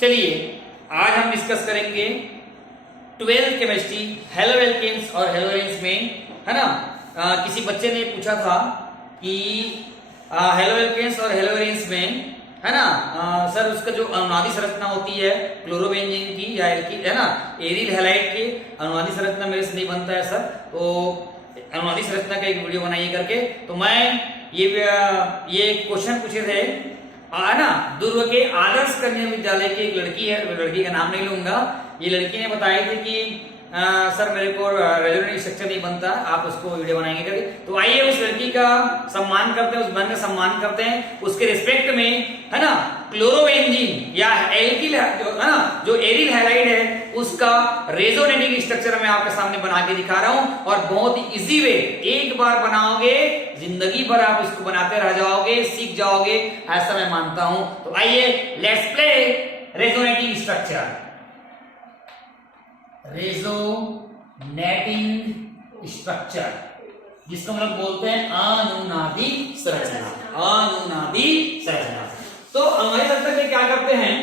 चलिए आज हम डिस्कस करेंगे 12th केमिस्ट्री हेलो एल्केन्स और हेलोजेन्स में, है ना। किसी बच्चे ने पूछा था कि हेलो एल्केन्स और हेलोजेन्स में, है ना, सर उसका जो अनुनादी संरचना होती है क्लोरोबेंजीन की या एल्कीन, है ना, एरिल हैलाइड की अनुनादी संरचना मेरे से नहीं बनता है सर, तो अनुनादी संरचना का एक वीडियो बनाइए करके। तो मैं ये क्वेश्चन पूछे थे, है ना, दुर्ग के आदर्श कन्या विद्यालय की एक लड़की है, लड़की का नाम नहीं लूंगा, ये लड़की ने बताई थी कि सर मेरे को रेजोनेंस स्ट्रक्चर नहीं बनता, आप उसको वीडियो बनाएंगे करके। तो आइए उस लड़की का सम्मान करते हैं, उस बहन का सम्मान करते हैं, उसके रिस्पेक्ट में, है ना, क्लोरोबेंजीन या एल्किल, जो है ना, जो एरिल हैलाइड है, उसका रेजोनेटिंग स्ट्रक्चर मैं आपके सामने बना के दिखा रहा हूं। और बहुत ही इजी वे, एक बार बनाओगे जिंदगी भर आप इसको बनाते रह जाओगे, सीख जाओगे, ऐसा मैं मानता हूं। तो आइए let's play resonating structure. Resonating structure, जिसको हम लोग बोलते हैं अनुनादी संरचना, अनुनादी संरचना। तो हमारे दर्शक में क्या करते हैं,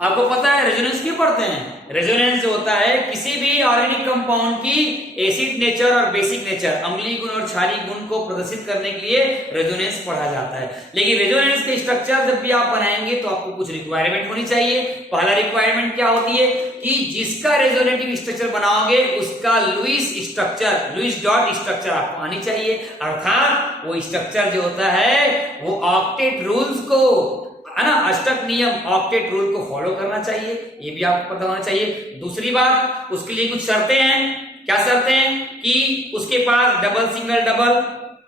आपको पता है रेजोनेंस क्यों पढ़ते हैं? रेजोनेंस जो होता है किसी भी ऑर्गेनिक कंपाउंड की एसिड नेचर और बेसिक नेचर, अम्लीय गुण और क्षारीय गुण को प्रदर्शित करने के लिए रेजोनेंस पढ़ा जाता है। लेकिन रेजोनेंस के स्ट्रक्चर जब भी आप बनाएंगे तो आपको कुछ रिक्वायरमेंट होनी चाहिए। पहला रिक्वायरमेंट क्या होती है कि जिसका रेजोनेटिव स्ट्रक्चर बनाओगे उसका Lewis structure, Lewis dot structure आपको आनी चाहिए। अर्थात वो स्ट्रक्चर जो होता है वो ऑक्टेट रूल्स को, है ना, अष्टक नियम ऑक्टेट रूल को फॉलो करना चाहिए, ये भी आपको पता होना चाहिए। दूसरी बात, उसके लिए कुछ शर्तें हैं। क्या शर्तें हैं कि उसके पास double single double,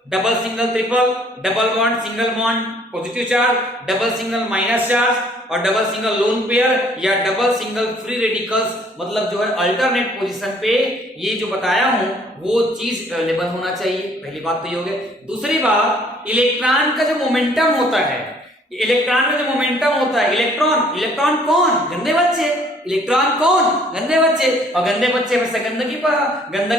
double single triple, double bond single bond positive charge, double single minus charge और डबल सिंगल लोन पेयर या डबल सिंगल फ्री रेडिकल्स, मतलब जो है अल्टरनेट पोजीशन पे ये जो बताया हूं वो चीज अवेलेबल होना चाहिए। पहली बात तो ये हो गई। दूसरी बात, इलेक्ट्रॉन का जो मोमेंटम होता है, इलेक्ट्रॉन में जो मोमेंटम होता है, इलेक्ट्रॉन, इलेक्ट्रॉन कौन? गंदे बच्चे। इलेक्ट्रॉन कौन? गंदे बच्चे। और गंदे बच्चे में से गंदगी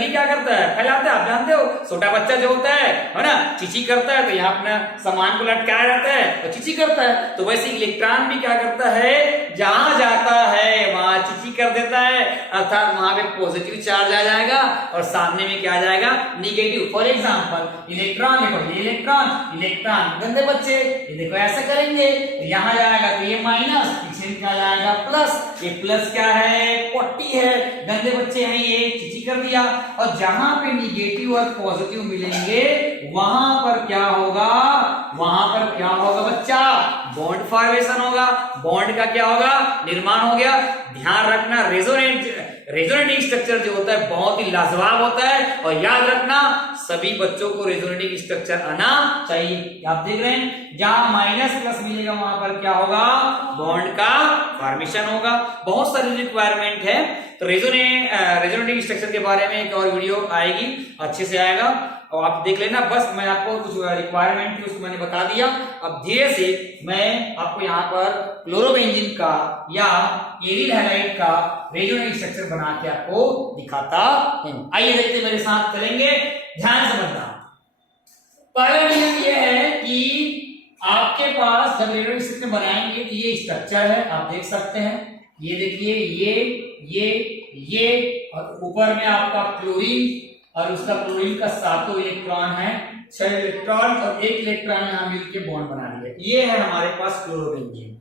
क्या करता है? फैलाता है। आप जानते हो, छोटा बच्चा जो होता है ना, चीची करता है तो यहाँ अपना सामान को लटकाया रहता है तो चीची करता है। तो वैसे इलेक्ट्रॉन भी क्या करता है, जहां जाता है वहां चीची कर देता है, अर्थात वहां पे पॉजिटिव चार्ज आ जाएगा और सामने में क्या आ जाएगा, निगेटिव। फॉर एग्जाम्पल इलेक्ट्रॉन, देखो ये इलेक्ट्रॉन, इलेक्ट्रॉन गंदे बच्चे, ये देखो ऐसा करेंगे यहाँ जाएगा तो ये माइनस, पीछे क्या जाएगा प्लस, ये प्लस क्या है, 40 है, गंदे बच्चे हैं ये, चीची कर दिया। और जहां पे निगेटिव और पॉजिटिव मिलेंगे वहां पर क्या होगा, वहां पर क्या होगा बच्चा, बॉन्ड फॉर्मेशन होगा। बॉन्ड का क्या होगा, निर्माण हो गया। ध्यान रखना, रेजोनेटिंग स्ट्रक्चर जो होता है बहुत ही लाजवाब होता है, और याद रखना सभी बच्चों को रेजोनेटिंग स्ट्रक्चर आना चाहिए। आप देख रहे हैं जहां माइनस प्लस मिलेगा वहां पर क्या होगा, बॉन्ड का फॉर्मेशन होगा। बहुत सारी रिक्वायरमेंट है। तो रेजोनेटिंग स्ट्रक्चर के बारे में एक और वीडियो आएगी, अच्छे से आएगा और आप देख लेना। बस मैं आपको कुछ रिक्वायरमेंट थी उसको मैंने बता दिया। अब धीरे से मैं आपको यहाँ पर क्लोरोबेंजीन का या एरिल हैलाइड का रेजोनेटिव स्ट्रक्चर बना के आपको दिखाता हूं। आइए देखते मेरे साथ चलेंगे, ध्यान से समझना। पहला नियम यह है कि आपके पास जब रेजोनेटिव स्ट्रक्चर बनाएंगे तो ये स्ट्रक्चर है, आप देख सकते हैं, ये देखिए ये और ऊपर में आपका क्लोरीन और उसका क्लोरीन का 7 इलेक्ट्रॉन है, 6 इलेक्ट्रॉन और 1 इलेक्ट्रॉन यहां मिलकर बॉन्ड बना लिया। ये है हमारे पास क्लोरोबेंजीन,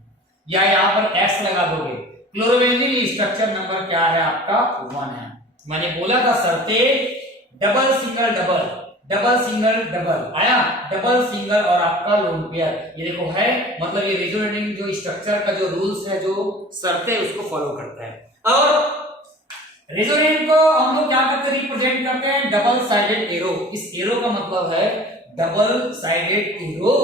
या यहां पर S लगा दोगे। क्लोरोबेंजीन स्ट्रक्चर नंबर क्या है आपका, 1 है। मैंने बोला था शर्ते, double single double, double single double आया, डबल सिंगल और आपका लोन पेयर, ये देखो है, मतलब ये रेजोनेटिंग जो स्ट्रक्चर का जो रूल्स है, जो शर्तें उसको फॉलो करता है। और रेजोनेंट को हम लोग क्या करते हैं, रिप्रेजेंट करते हैं डबल साइडेड एरो। इस एरो का मतलब है डबल साइडेड एरो,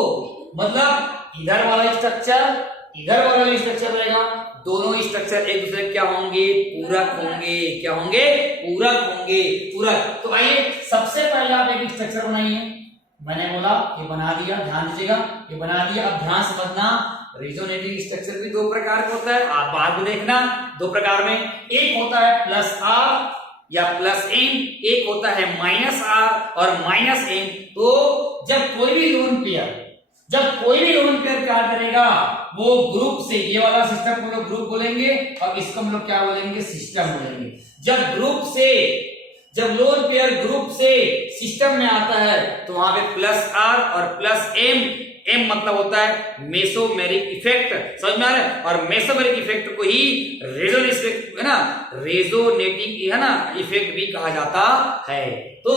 मतलब इधर वाला स्ट्रक्चर, इधर वाला भी स्ट्रक्चर रहेगा, दोनों स्ट्रक्चर एक दूसरे क्या होंगे, पूरक होंगे। क्या होंगे, पूरक होंगे, पूरक। तो आइए सबसे पहले आप एक स्ट्रक्चर बनाइए। मैंने बोला ये बना दिया, ध्यान दीजिएगा, ये बना दिया। अब ध्यान समझना, रेजोनेटिव स्ट्रक्चर भी 2 प्रकार का होता है, आप बाद में देखना। 2 प्रकार में, एक होता है प्लस आर या प्लस एन, एक होता है माइनस आर और माइनस एन। तो जब कोई भी लोन पेयर क्या करेगा, वो ग्रुप से, ये वाला सिस्टम को लोग ग्रुप बोलेंगे और इसको हम लोग क्या बोलेंगे, सिस्टम बोलेंगे। जब ग्रुप से, जब लोन पेयर ग्रुप से सिस्टम में आता है तो वहां पे प्लस आर और प्लस एम, एम मतलब होता है मेसोमेरिक इफेक्ट, समझ में आ रहा है। और मेसोमेरिक इफेक्ट को ही रेजोनेंस इफेक्ट है ना, रेजोनेटिंग है ना इफेक्ट भी कहा जाता है। तो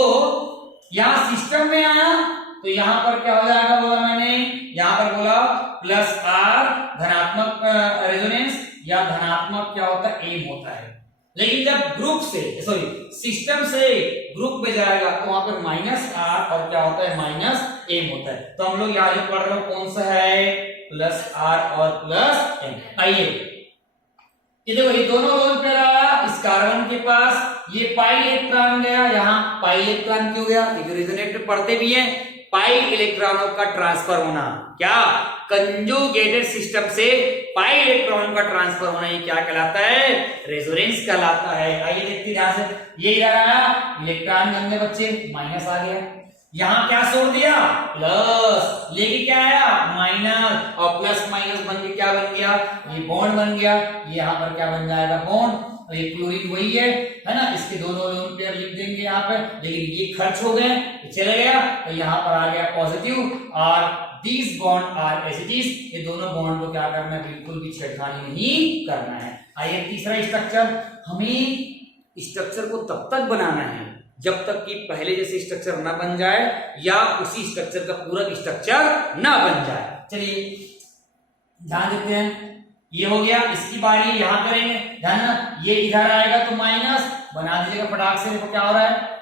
यहां सिस्टम में आया तो यहां पर क्या हो जाएगा, बोला मैंने, यहां पर बोला प्लस आर धनात्मक रेजोनेंस या धनात्मक क्या होता है, एम होता है। लेकिन जब ग्रुप से, सॉरी सिस्टम से ग्रुप में जाएगा तो वहां पर माइनस आर और क्या होता है, माइनस एम होता है। तो हम लोग यहां जो पढ़ रहे हो कौन सा है, प्लस आर और प्लस एम। आइए ये देखो, ये दोनों लोन पेयर आया, इस कार्बन के पास ये पाई इलेक्ट्रॉन गया, यहाँ पाई इलेक्ट्रॉन क्यों गया, रेजोनेटर पढ़ते भी हैं, पाई इलेक्ट्रॉनों का ट्रांसफर होना, क्या कंजुगेटेड सिस्टम से पाई इलेक्ट्रॉन का ट्रांसफर होना, ये क्या कहलाता है, रेजोनेंस कहलाता है। आइए देखते ध्यान से, ये इधर आया इलेक्ट्रॉन गंदे बच्चे, माइनस आ गया, यहां क्या छोड़ दिया, प्लस, लेके क्या आया, माइनस, और प्लस माइनस बन के क्या बन गया, ये बॉन्ड बन गया, ये यहां पर क्या बन जाएगा, बॉन्ड। और ये क्लोरीन वही है ना, इसके दोनों लोन पेयर लिख देंगे यहाँ पे, लेकिन ये खर्च हो गए, चले गया, तो यहाँ पर आ गया पॉजिटिव, और these bond are acids, ये दोनों बॉन्ड को क्या करना है, बिल्कुल भी छेड़खानी नहीं करना है। आइए तीसरा स्ट्रक्चर, हमें स्ट्रक्चर को तब तक बनाना है जब तक कि पहले जैसे स्ट्रक्चर ना बन जाए या उसी स्ट्रक्चर का पूरक स्ट्रक्चर ना बन जाए। चलिए ध्यान देते हैं, ये हो गया, इसकी बारी यहां करेंगे, ध्यान ना, ये इधर आएगा तो माइनस बना दीजिएगा फटाक से। देखो क्या हो रहा है,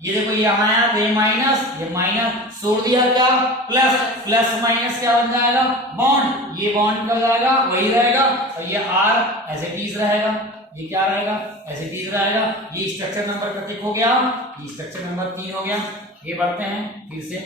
ये देखो यहाँ आया तो ये माइनस छोड़ दिया, क्या प्लस, प्लस माइनस क्या बन जाएगा, बॉन्ड, ये बॉन्ड का जाएगा वही रहेगा, और ये आर एज इट इज रहेगा, ये क्या रहेगा, एज इट इज रहेगा। ये स्ट्रक्चर नंबर प्रतीक हो गया, ये स्ट्रक्चर नंबर 3 हो गया। ये बढ़ते हैं फिर से,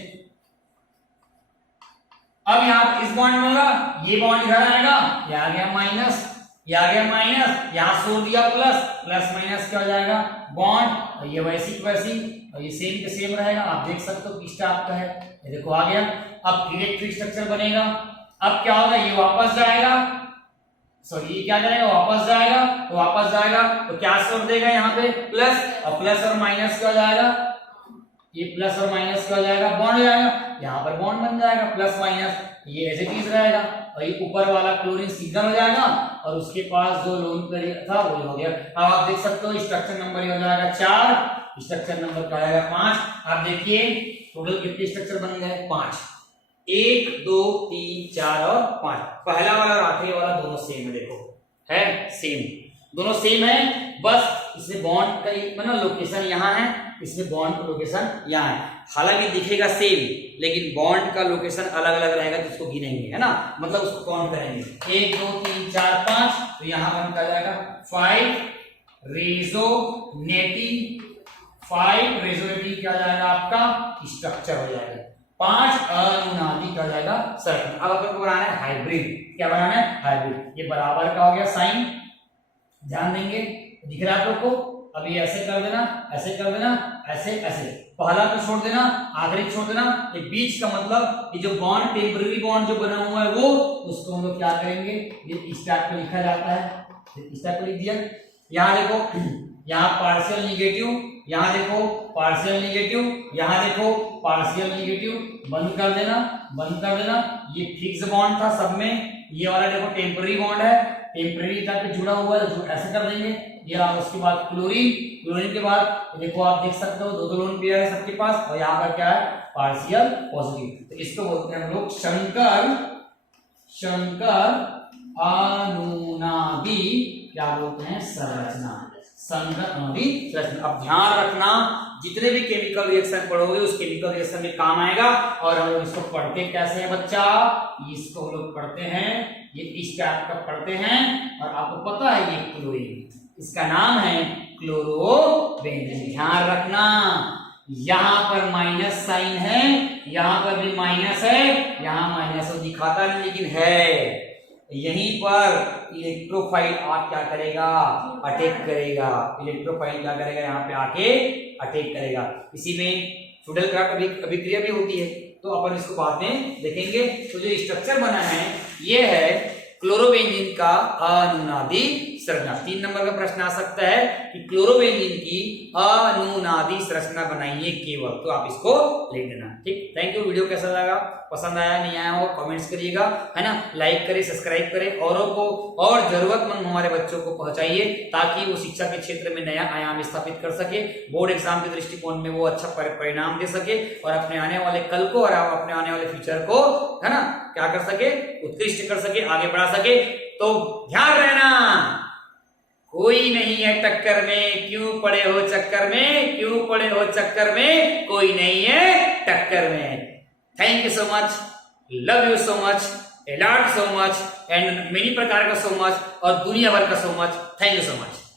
अब यहाँ इस बॉन्ड में होगा, ये बॉन्ड इधर आएगा, ये आ गया माइनस, ये आ गया माइनस, यहाँ छोड़ दिया प्लस, प्लस माइनस क्या हो जाएगा, बॉन्ड, और ये वैसी की वैसी, और ये सेम के सेम रहेगा। आप देख सकते हो किस टाइप का है, ये देखो आ गया। अब फिर एक ट्री स्ट्रक्चर बनेगा, अब क्या होगा, ये वापस जाएगा, सॉरी ये क्या जाएगा, वापस जाएगा, तो वापस जाएगा तो क्या छोड़ देगा यहाँ पे, प्लस, और प्लस और माइनस क्या हो जाएगा, ये प्लस और माइनस क्या हो जाएगा, बॉन्ड हो जाएगा, यहाँ पर बॉन्ड बन जाएगा, प्लस माइनस, ये एज इट इज रहेगा, और ये ऊपर वाला क्लोरीन सीधा हो जाएगा, और उसके पास जो लोन पेयर था वो हो गया। अब आप देख सकते हो स्ट्रक्चर नंबर ये हो जाएगा 4, स्ट्रक्चर नंबर क्या आएगा 5। आप देखिए टोटल कितने स्ट्रक्चर बन गए, 5, 1 2 3 4 और 5। पहला वाला और आखिरी वाला दोनों सेम है, देखो है सेम, दोनों सेम है, बस इसमें बॉन्ड का मतलब लोकेशन यहाँ है, इसमें बॉन्ड का लोकेशन यहाँ है। हालांकि दिखेगा सेम, लेकिन बॉन्ड का लोकेशन अलग अलग रहेगा, जिसको गिनेंगे है ना, मतलब उसको काउंट करेंगे 1 2 3 4 5, तो यहाँ पर क्या जाएगा 5 रेजोनेटिंग, 5 रेजोनेटिंग क्या जाएगा आपका स्ट्रक्चर हो जाएगा, 5 अनुनादी क्या जाएगा संरचना। अब आपको बनाना है हाइब्रिड, क्या बनाना है हाइब्रिड। ये बराबर का हो गया साइन, ध्यान देंगे दिख रहा है आप लोग को। अब ये ऐसे कर देना, ऐसे कर देना, ऐसे ऐसे, पहला तो छोड़ देना, आखिरी छोड़ देना। ये बीच का मतलब ये जो बॉन्ड, टेम्पररी बॉन्ड जो बना हुआ है वो, उसको हम लोग क्या करेंगे, ये इस टाइप पे लिखा जाता है, इस टाइप पे लिख दिया। यहाँ देखो, यहाँ पार्शियल निगेटिव, यहाँ देखो पार्शियल निगेटिव, यहाँ देखो पार्शियल निगेटिव, बंद कर देना, बंद कर देना। ये फिक्स बॉन्ड था सब में, ये वाला देखो टेम्पररी बॉन्ड है, टेम्पररी टाइप पे जुड़ा हुआ है, तो ऐसे कर देंगे। ये आप उसके बाद क्लोरीन, क्लोरीन के बाद देखो आप देख सकते हो दो लोन पेयर है सबके पास, और यहाँ पर क्या है पार्शियल पॉजिटिव। तो इसको बोलते हैं हम लोग शंकर, शंकर अनुनादी क्या बोलते हैं संरचना, शंकर अनुनादी संरचना। अब ध्यान रखना, जितने भी केमिकल रिएक्शन पढ़ोगे उस केमिकल रिएक्शन में काम आएगा। और हम लोग इसको पढ़ते कैसे हैं बच्चा, इसको हम लोग पढ़ते हैं, ये इस टाइप का पढ़ते हैं। और आपको पता है ये क्लोरीन, इसका नाम है क्लोरोबेंजीन। ध्यान रखना, यहाँ पर माइनस साइन है, यहाँ पर भी माइनस है, यहाँ माइनस दिखाता नहीं लेकिन है। यहीं पर इलेक्ट्रोफाइल आप क्या करेगा, अटैक करेगा। इलेक्ट्रोफाइल क्या करेगा, यहाँ पे आके अटैक करेगा। इसी में फ्यूडल क्राफ्ट अभिक्रिया भी होती है, तो अपन इसको बाद में देखेंगे। तो जो स्ट्रक्चर बना है ये है क्लोरोबेंजीन का अनुनादी संरचना। 3 नंबर का प्रश्न आ सकता है कि क्लोरोबेंजीन की अनुनादी संरचना बनाइए केवल, तो आप इसको लिख देना। ठीक, थैंक यू। वीडियो कैसा लगा, पसंद आया नहीं आया हो कमेंट्स करिएगा, है ना। लाइक करें, सब्सक्राइब करें, औरों को और जरूरतमंद हमारे बच्चों को पहुंचाइए ताकि वो शिक्षा के क्षेत्र में नया आयाम स्थापित कर सके, बोर्ड एग्जाम के दृष्टिकोण में वो अच्छा परिणाम दे सके और अपने आने वाले कल को और अपने आने वाले फ्यूचर को, है ना, क्या कर सके, उत्कृष्ट कर सके, आगे बढ़ा सके। तो ध्यान रहना, कोई नहीं है टक्कर में, क्यों पड़े हो चक्कर में, क्यों पड़े हो चक्कर में, कोई नहीं है टक्कर में। Thank you so much, love you so much, a lot so much and many प्रकार का so much और दुनिया भर का so much। Thank you so much.